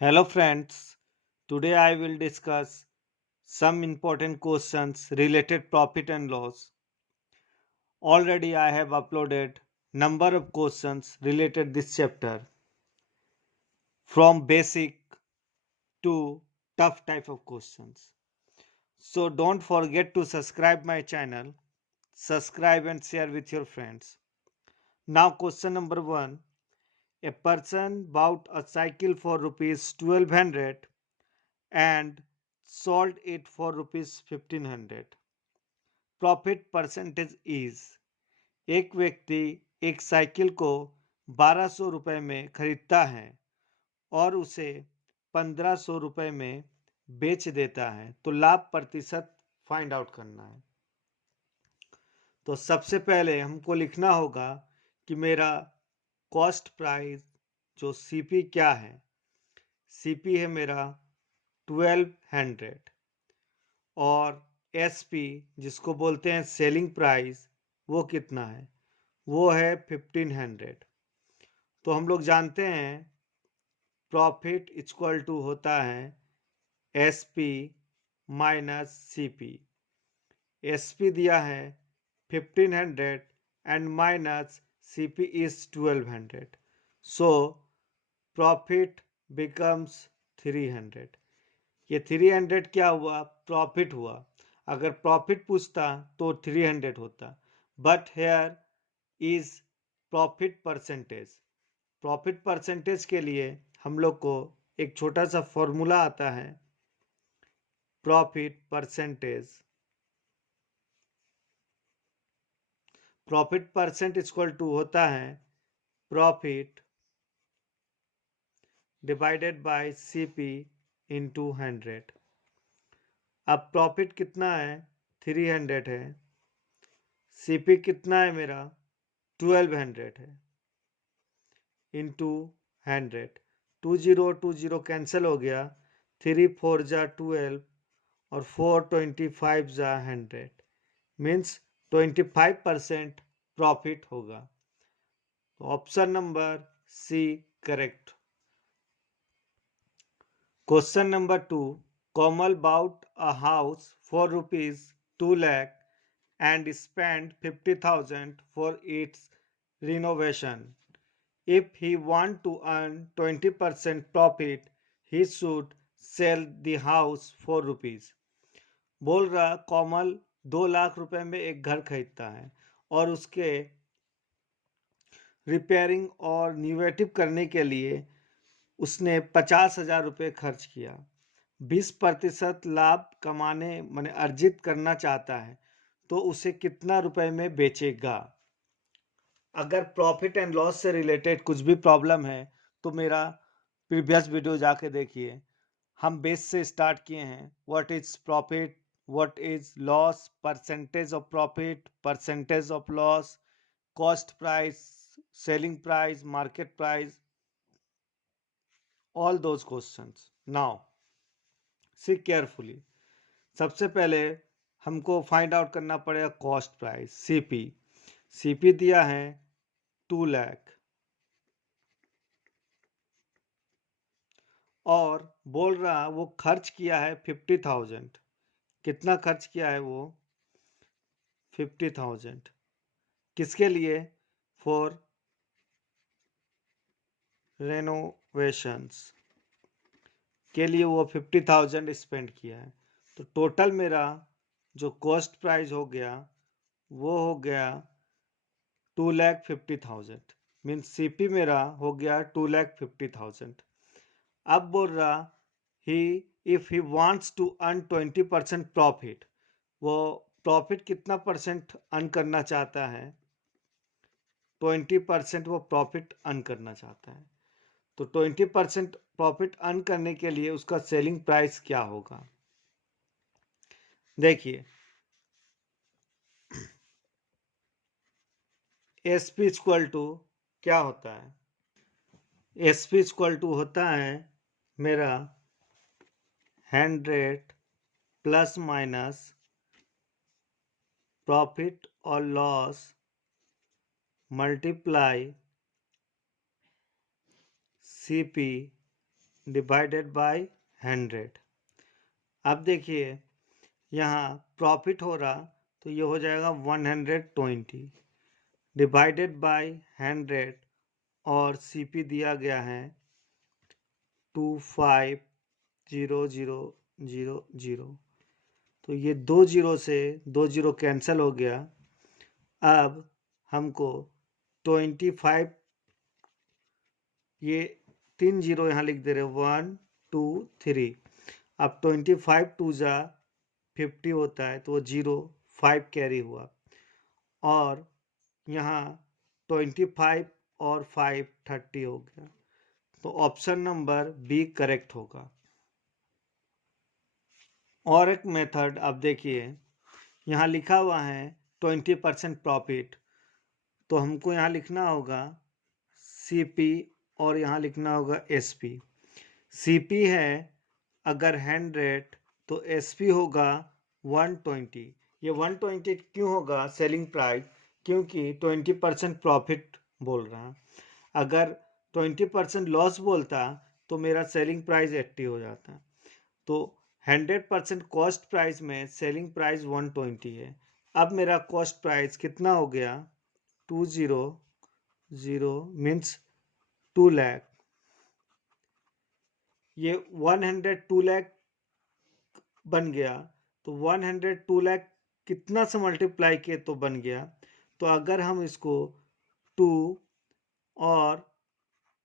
Hello friends, today I will discuss some important questions related profit and loss. Already I have uploaded number of questions related this chapter from basic to tough type of questions. So don't forget to subscribe my channel, subscribe and share with your friends. Now question number 1. A person bought a cycle for rupees 1200 and sold it for rupees 1500. Profit percentage is एक व्यक्ति एक cycle को 1200 रुपये में खरीदता है और उसे 1500 रुपये में बेच देता है तो लाभ प्रतिशत फाइंड आउट करना है। तो सबसे पहले हमको लिखना होगा कि मेरा कॉस्ट प्राइस जो सीपी क्या है। सीपी है मेरा 1200 और एसपी जिसको बोलते हैं सेलिंग प्राइस वो कितना है, वो है 1500। तो हम लोग जानते हैं प्रॉफिट इक्वल टू होता है एसपी माइनस सीपी। एसपी दिया है 1500 and minus CP is 1200, so profit becomes 300। ये 300 क्या हुआ, प्रॉफिट हुआ। अगर प्रॉफिट पूछता तो 300 होता, but here is profit percentage. Profit percentage के लिए हम लोग को एक छोटा सा फॉर्मूला आता है। Profit percentage, profit percent equal to होता है profit divided by CP into 100। अब प्रॉफिट कितना है, 300 है। सीपी कितना है मेरा, 1200 है, इंटू 100। 20 कैंसिल हो गया, 3 4 जा 12 और 4 25 जा 100, मीन्स 25% प्रॉफिट होगा। तो option number C correct. Question number 2. Komal bought a house for rupees 2 lakh and spent 50,000 for its renovation. If he want to earn 20% profit, he should sell the house for rupees. बोल रहा कोमल 2 लाख रुपए में एक घर खरीदता है और उसके रिपेयरिंग और न्यूवेटिव करने के लिए उसने 50,000 रुपये खर्च किया। 20% लाभ कमाने माने अर्जित करना चाहता है तो उसे कितना रुपए में बेचेगा। अगर प्रॉफिट एंड लॉस से रिलेटेड कुछ भी प्रॉब्लम है तो मेरा प्रीवियस वीडियो जाके देखिए। हम बेस से स्टार्ट किए हैं, what is profit, what is loss, percentage of profit, percentage of loss, cost price, selling price, market price, all those questions. Now see carefully. सबसे पहले हमको फाइंड आउट करना पड़ेगा कॉस्ट प्राइस, सीपी। सीपी दिया है 2 लाख और बोल रहा वो खर्च किया है 50,000। कितना खर्च किया है वो, 50,000। किसके लिए, फॉर रेनोवेशंस के लिए वो 50,000 स्पेंड किया है। तो टोटल मेरा जो कॉस्ट प्राइस हो गया वो हो गया 2,50,000, मीन्स सीपी मेरा हो गया 2,50,000। अब बोल रहा ही if he wants to earn 20% profit, वो प्रॉफिट कितना परसेंट अर्न करना चाहता है, 20% वो प्रॉफिट अर्न करना चाहता है। तो 20% प्रॉफिट अर्न करने के लिए उसका सेलिंग प्राइस क्या होगा, देखिए। एसपी इक्वल टू क्या होता है, एसपी इक्वल टू होता है मेरा 100 प्लस माइनस प्रॉफिट और loss multiply CP divided by 100। अब देखिए यहाँ प्रॉफिट हो रहा तो ये हो जाएगा 120 डिवाइडेड बाय 100 और सीपी दिया गया है 250000। तो ये 2 जीरो से 2 जीरो कैंसिल हो गया। अब हमको 25, ये 3 जीरो यहाँ लिख दे रहे 1 2 3। अब 25 टू जा 50 होता है तो वो 05 कैरी हुआ और यहाँ 25 और 5 30 हो गया। तो ऑप्शन नंबर बी करेक्ट होगा। और एक मेथड अब देखिए यहाँ लिखा हुआ है 20% प्रॉफिट, तो हमको यहाँ लिखना होगा सीपी और यहाँ लिखना होगा एसपी। सीपी है अगर 100 तो एसपी होगा 120। ये 120 क्यों होगा सेलिंग प्राइस, क्योंकि 20% प्रॉफिट बोल रहा। अगर 20% लॉस बोलता तो मेरा सेलिंग प्राइस 80 हो जाता। तो 100% कॉस्ट प्राइस में सेलिंग प्राइस 120 है। अब मेरा कॉस्ट प्राइस कितना हो गया 200 मीन्स 2 लाख। ये 102 लाख बन गया। तो 102 लाख कितना से मल्टीप्लाई किए तो बन गया। तो अगर हम इसको 2 और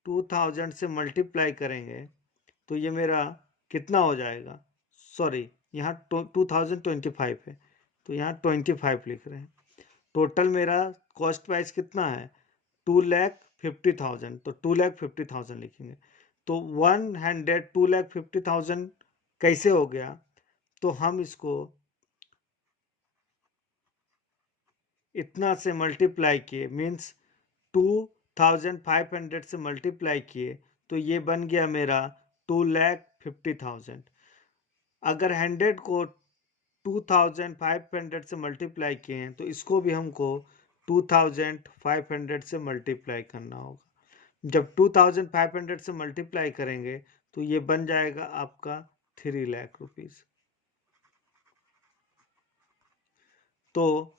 2000 से मल्टीप्लाई करेंगे तो ये मेरा कितना हो जाएगा, सॉरी यहाँ 2025 है तो यहाँ 25 लिख रहे हैं। टोटल मेरा कॉस्ट प्राइस कितना है 2,50,000, तो 2,50,000 लिखेंगे। तो 2,50,000 कैसे हो गया, तो हम इसको इतना से मल्टीप्लाई किए मीन्स 2,500 से मल्टीप्लाई किए तो ये बन गया मेरा 2,50,000। अगर 100 को 2,500 से मल्टीप्लाई किए हैं तो इसको भी हमको 2,500 से मल्टीप्लाई करना होगा। जब 2,500 से मल्टीप्लाई करेंगे तो ये बन जाएगा आपका 3 लाख रुपीस। तो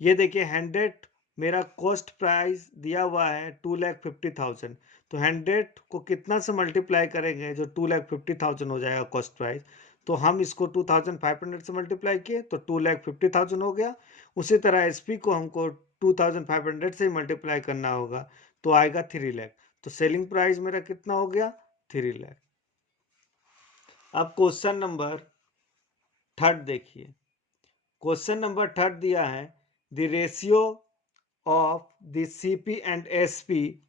ये देखिए 100 मेरा कॉस्ट प्राइस दिया हुआ है 2,50,000। तो 100 को कितना से मल्टीप्लाई करेंगे जो 2,50,000 हो जाएगा कॉस्ट प्राइस। तो हम इसको 2,500 से मल्टीप्लाई किए तो 2,50,000 हो गया। उसी तरह एसपी को हमको 2,500 से मल्टीप्लाई करना होगा तो आएगा 3 लाख। तो सेलिंग प्राइस मेरा कितना हो गया 3 लाख। अब क्वेश्चन नंबर 3 देखिए। क्वेश्चन नंबर 3 दिया है the ratio of the CP and SP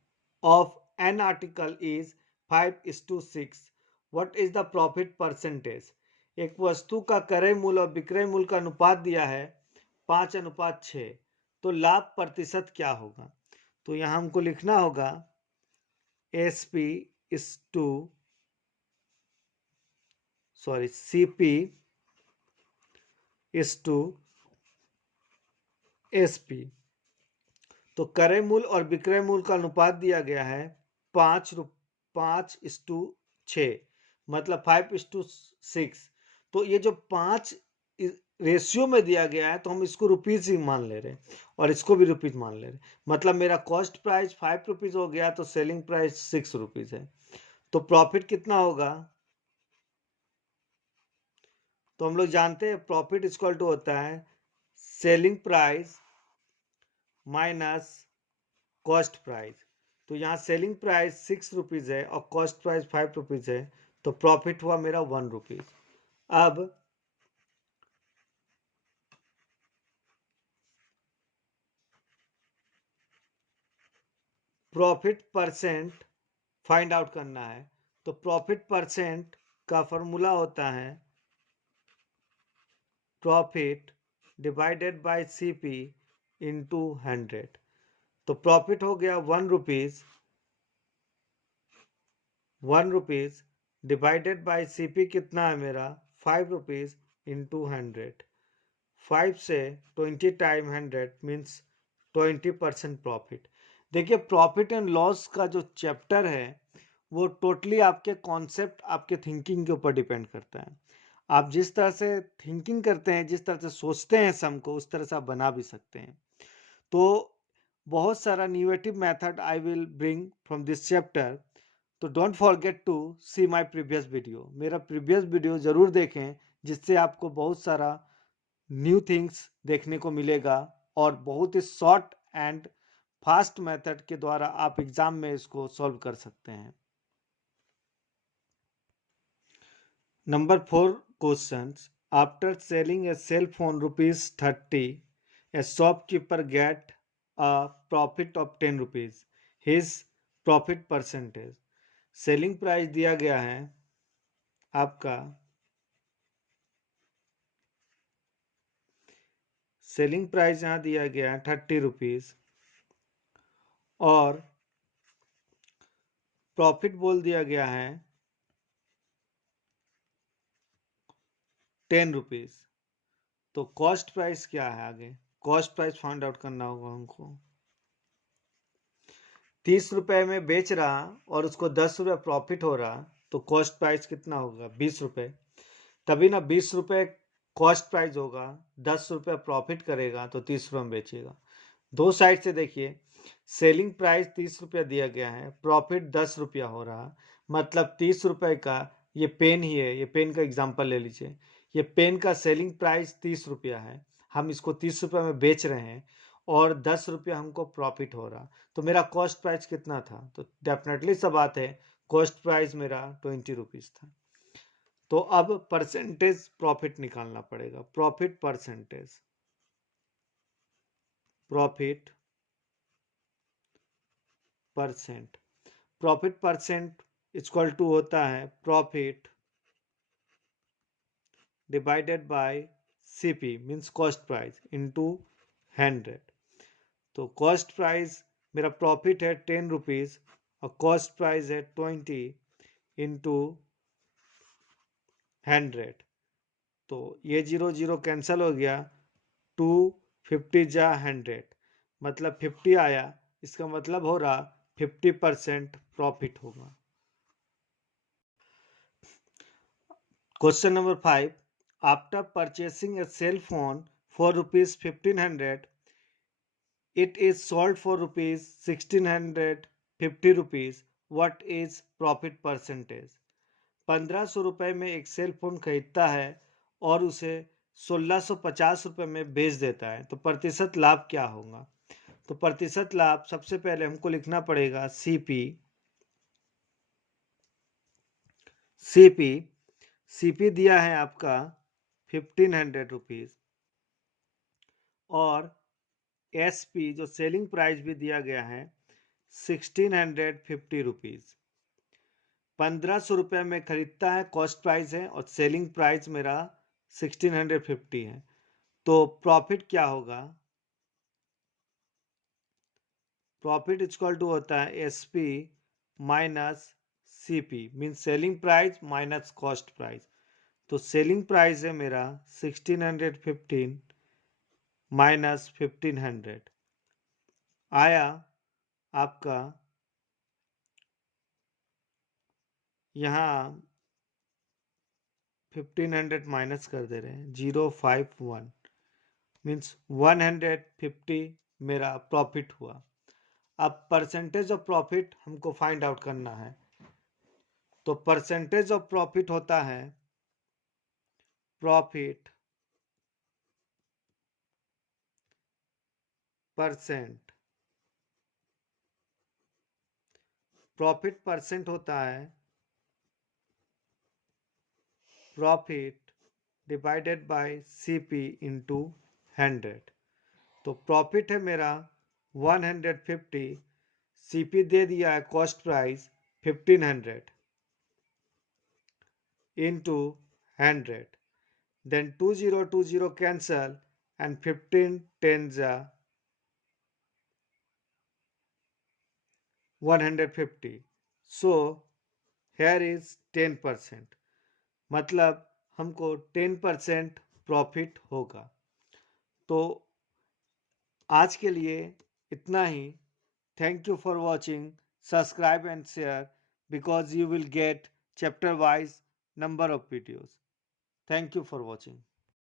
of an article is 5:6। What is the profit percentage. एक वस्तु का क्रय मूल्य और विक्रय मूल्य का अनुपात दिया है 5:6, तो लाभ प्रतिशत क्या होगा। तो यहाँ हमको लिखना होगा SP is to CP is to SP. तो क्रय मूल्य और विक्रय मूल्य का अनुपात दिया गया है 5:6, मतलब 5:6। तो ये जो 5 रेशियो में दिया गया है तो हम इसको रुपीज ही मान ले रहे हैं और इसको भी रुपीज मान ले रहे हैं। मतलब मेरा कॉस्ट प्राइस 5 रुपीज हो गया तो सेलिंग प्राइस 6 रुपीज है। तो प्रॉफिट कितना होगा, तो हम लोग जानते हैं प्रॉफिट इक्वल टू होता है selling price minus cost price. तो यहाँ सेलिंग प्राइस 6 रुपीज है और कॉस्ट प्राइस 5 रुपीज है, तो प्रॉफिट हुआ मेरा 1 रुपीज। अब प्रॉफिट परसेंट फाइंड आउट करना है। तो प्रॉफिट परसेंट का फॉर्मूला होता है profit divided by CP into 100। तो प्रॉफिट हो गया 1 rupees, 1 rupees divided by CP कितना है मेरा 5 रुपीज इंटू 100। 5 से 20 टाइम 100 मीन्स 20% प्रॉफिट। देखिए प्रॉफिट एंड लॉस का जो चैप्टर है वो टोटली आपके कॉन्सेप्ट, आपके थिंकिंग के ऊपर डिपेंड करता है। आप जिस तरह से थिंकिंग करते हैं, जिस तरह से सोचते हैं सम को, उस तरह से आप बना भी सकते हैं। तो बहुत सारा innovative method I will bring from this chapter. तो don't forget to see my previous video. मेरा प्रीवियस वीडियो ज़रूर देखें, जिससे आपको बहुत सारा न्यू थिंग्स देखने को मिलेगा और बहुत ही शॉर्ट एंड फास्ट मेथड के द्वारा आप एग्जाम में इसको सॉल्व कर सकते हैं। Number 4 questions. After selling a cell phone rupees 30, a shopkeeper get a profit of 10 rupees. His profit percentage. Selling price दिया गया है आपका, सेलिंग प्राइस यहाँ दिया गया है 30 रुपीज और प्रॉफिट बोल दिया गया है 10 रुपीज। तो कॉस्ट प्राइस क्या है, आगे कॉस्ट प्राइस फाइंड आउट करना होगा हमको। 30 रुपए में बेच रहा और उसको 10 रुपये प्रॉफिट हो रहा, तो कॉस्ट प्राइस कितना होगा, 20 रुपये। तभी ना 20 रुपये कॉस्ट प्राइस होगा, 10 रुपये प्रॉफिट करेगा तो 30 रुपये में बेचेगा। दो साइड से देखिए, सेलिंग प्राइस 30 रुपया दिया गया है, प्रॉफिट 10 रुपया हो रहा, मतलब 30 रुपये का ये पेन ही है, ये पेन का एग्जाम्पल ले लीजिए। ये पेन का सेलिंग प्राइस 30 रुपया है, हम इसको 30 रुपये में बेच रहे हैं और 10 रुपया हमको प्रॉफिट हो रहा, तो मेरा कॉस्ट प्राइस कितना था, तो डेफिनेटली सब बात है, कॉस्ट प्राइस मेरा 20 रुपीज़ था। तो अब परसेंटेज प्रॉफिट निकालना पड़ेगा, profit percentage, profit percent, profit percent equal to होता है profit divided by CP means cost price into 100। तो कॉस्ट प्राइस मेरा प्रॉफिट है 10 रुपीज़ और कॉस्ट प्राइस है 20 इंटू 100। तो ये 0 0 कैंसिल हो गया, 250 जा 100, मतलब 50 आया, इसका मतलब हो रहा 50% प्रॉफिट होगा। Question number 5, after purchasing a cell phone for rupees 1500, it is sold for rupees 1650 rupees, what is profit percentage? 1500 रुपए में एक सेल फोन खरीदता है और उसे 1650 रुपए में बेच देता है, तो प्रतिशत लाभ क्या होगा? तो प्रतिशत लाभ सबसे पहले हमको लिखना पड़ेगा सीपी, सीपी दिया है आपका 1500 रुपीज और एसपी जो सेलिंग प्राइस भी दिया गया है 1650 रुपीज। 1500 रुपये में खरीदता है, कॉस्ट प्राइस है, और सेलिंग प्राइस मेरा 1650 है, तो प्रॉफिट क्या होगा? प्रॉफिट इक्वल टू होता है SP minus CP mean selling price minus cost price. तो सेलिंग प्राइस है मेरा 1615 माइनस 1500 आया आपका, यहाँ 1500 माइनस कर दे रहे हैं, 051 मीन्स 150 मेरा प्रॉफिट हुआ। अब परसेंटेज ऑफ प्रॉफिट हमको फाइंड आउट करना है, तो परसेंटेज ऑफ प्रॉफिट होता है प्रॉफिट परसेंट, प्रॉफिट परसेंट होता है profit divided by CP into 100। तो प्रॉफिट है मेरा 150, सीपी दे दिया है cost price 1500 into 100, then 2020 cancel and 15 10 जा 150, so here is 10%, मतलब हमको 10% प्रॉफिट होगा। तो आज के लिए इतना ही। Thank you for watching, subscribe and share because you will get chapter wise number of videos. Thank you for watching.